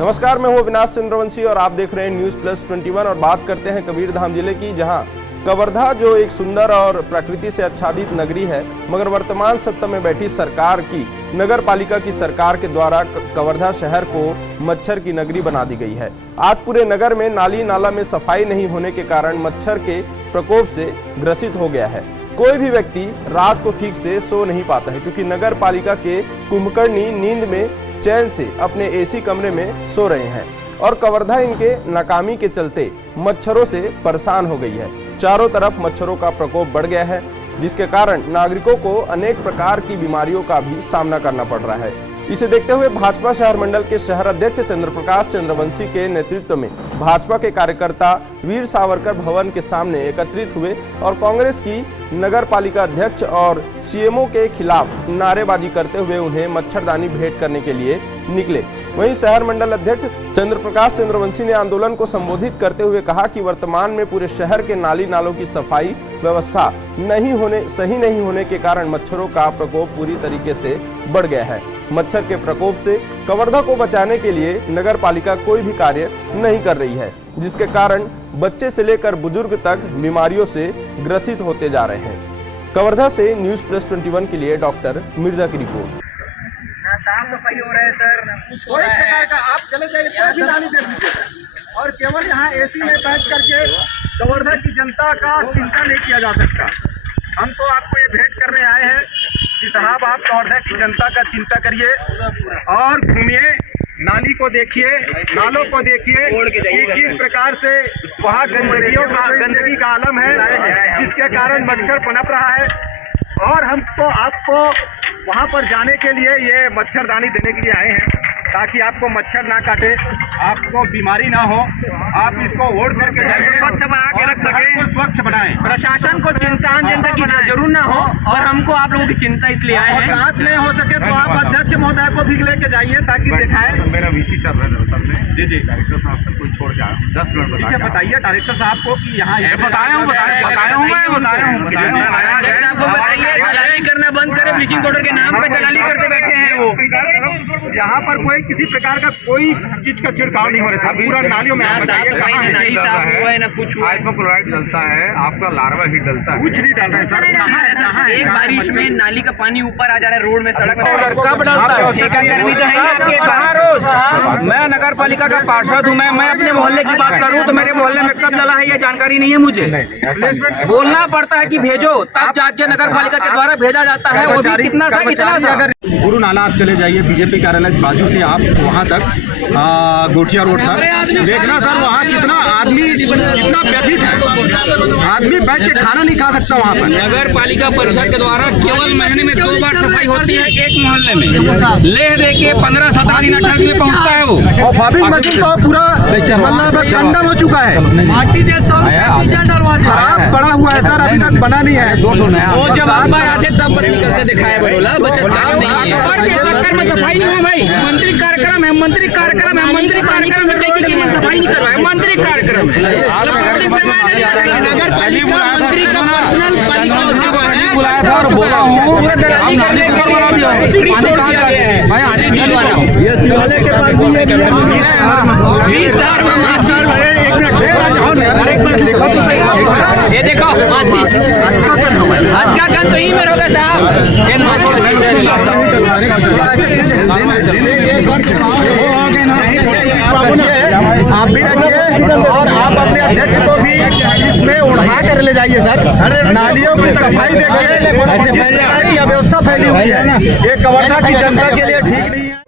नमस्कार, मैं हूं अविनाश चंद्रवंशी और आप देख रहे हैं न्यूज़ प्लस 21 और बात करते हैं कबीरधाम जिले की, जहां कवर्धा जो एक सुंदर और प्रकृति से आच्छादित नगरी है, मगर वर्तमान सत्ता में बैठी सरकार की नगर पालिका की सरकार के द्वारा कवर्धा शहर को मच्छर की नगरी बना दी गई है। आज पूरे नगर में नाली नाला में सफाई नहीं होने के कारण मच्छर के प्रकोप से ग्रसित हो गया है। कोई भी व्यक्ति रात को ठीक से सो नहीं पाता है, क्योंकि नगर पालिका के कुंभकर्णी नींद में चैन से अपने एसी कमरे में सो रहे हैं और कवर्धा इनके नाकामी के चलते मच्छरों से परेशान हो गई है। चारों तरफ मच्छरों का प्रकोप बढ़ गया है, जिसके कारण नागरिकों को अनेक प्रकार की बीमारियों का भी सामना करना पड़ रहा है। इसे देखते हुए भाजपा शहर मंडल के शहर अध्यक्ष चंद्रप्रकाश चंद्रवंशी के नेतृत्व में भाजपा के कार्यकर्ता वीर सावरकर भवन के सामने एकत्रित हुए और कांग्रेस की नगर पालिका अध्यक्ष और सीएमओ के खिलाफ नारेबाजी करते हुए उन्हें मच्छरदानी भेंट करने के लिए निकले। वहीं शहर मंडल अध्यक्ष चंद्रप्रकाश चंद्रवंशी ने आंदोलन को संबोधित करते हुए कहा कि वर्तमान में पूरे शहर के नाली नालों की सफाई व्यवस्था सही नहीं होने के कारण मच्छरों का प्रकोप पूरी तरीके से बढ़ गया है। मच्छर के प्रकोप से कवर्धा को बचाने के लिए नगर पालिका कोई भी कार्य नहीं कर रही है, जिसके कारण बच्चे से लेकर बुजुर्ग तक बीमारियों से ग्रसित होते जा रहे हैं। कवर्धा से न्यूज़ प्लस 21 के लिए डॉक्टर मिर्जा की रिपोर्ट। साफ सफाई हो रहा है सर, कोई प्रकार का आप चले जाइए नाली दे दीजिए और केवल यहाँ एसी में बैठ करके कवर्धा की जनता का चिंता नहीं किया जा सकता। हम तो आपको ये भेंट करने आए हैं कि साहब आप कवर्धा की जनता का चिंता करिए और घूमिए, नाली को देखिए, नालों को देखिए कि किस प्रकार से वहाँ गंदगी का आलम है, जिसके कारण मच्छर पनप रहा है। और हम तो आपको वहाँ पर जाने के लिए ये मच्छरदानी देने के लिए आए हैं, ताकि आपको मच्छर ना काटे, आपको बीमारी ना हो, आप इसको ओढ़ करके जाइए, स्वच्छ बना के रख सके, स्वच्छ बनाएं। प्रशासन को चिंता आम जनता की जरूर ना हो और हमको आप लोगों की चिंता इसलिए आए हैं। साथ में हो सके तो आप अध्यक्ष महोदय को भी लेके जाइए ताकि दिखाएं। मेरा वीसी चल रहा है दरअसल में। जी डायरेक्टर साहब से कोई छोड़ के 10 मिनट बताइए डायरेक्टर साहब को कि यहाँ दलाली करना बंद करे, ब्लीचिंग पाउडर के नाम पे दलाली करते बैठे हैं वो। यहाँ पर कोई किसी प्रकार का कोई चीज का छिड़काव नहीं हो रहा है, पूरा नालियों में नहीं साफ हुआ है ना कुछ हुआ। हाइपोक्लोराइड डलता है, आपका लार्वा ही डलता है, कुछ नहीं डाल रहे सर। कहाँ है? एक बारिश में नाली का पानी ऊपर आ जा रहा है रोड में, सड़क कब डलता है? रोज मैं नगर पालिका का पार्षद हूँ, मैं अपने मोहल्ले की बात करूँ तो मेरे मोहल्ले में कब डला है ये जानकारी नहीं है मुझे। बोलना पड़ता है कि भेजो, तब जाके नगर पालिका के द्वारा भेजा जाता है। वो भी कितना था, इतना सा। गुरु नाला आप चले जाइए बीजेपी कार्यालय बाजू से आप वहाँ तक गोठिया रोड तक देखना सर, वहाँ कितना आदमी कितना व्यथित है, आदमी बैठ के खाना नहीं खा सकता वहाँ पर। नगर पालिका परिषद के द्वारा केवल महीने में 2 बार सफाई होती है एक मोहल्ले में। लेह देखिए 15-17 दिन 18 दिन में पहुँचता है वो। और फाबिंग मशीन तो पूरा मतलब गंदम हो चुका है, खराब पड़ा हुआ है सर, अभी तक बना नहीं है। वो जब आप बार आते तब बस निकलते दिखाया बोला बचत काम नहीं है। सफाई नहीं है भाई, मंत्री कार्यक्रम है, मंत्री कार्यक्रम है, मंत्री कार्यक्रम में सफाई नहीं करवाए, मंत्री कार्यक्रम है। नगर पालिका मंत्री का पर्सनल बुलाया था और बोला हूँ ये देखो आज का गन तो ही में होगा साहब। आप भी रखिए और आप अपने अध्यक्ष को भी इसमें उड़ा कर ले जाइए सर। नालियों की सफाई देखिए, व्यवस्था फैली हुई है, ये कवर्धा की जनता के लिए ठीक नहीं है।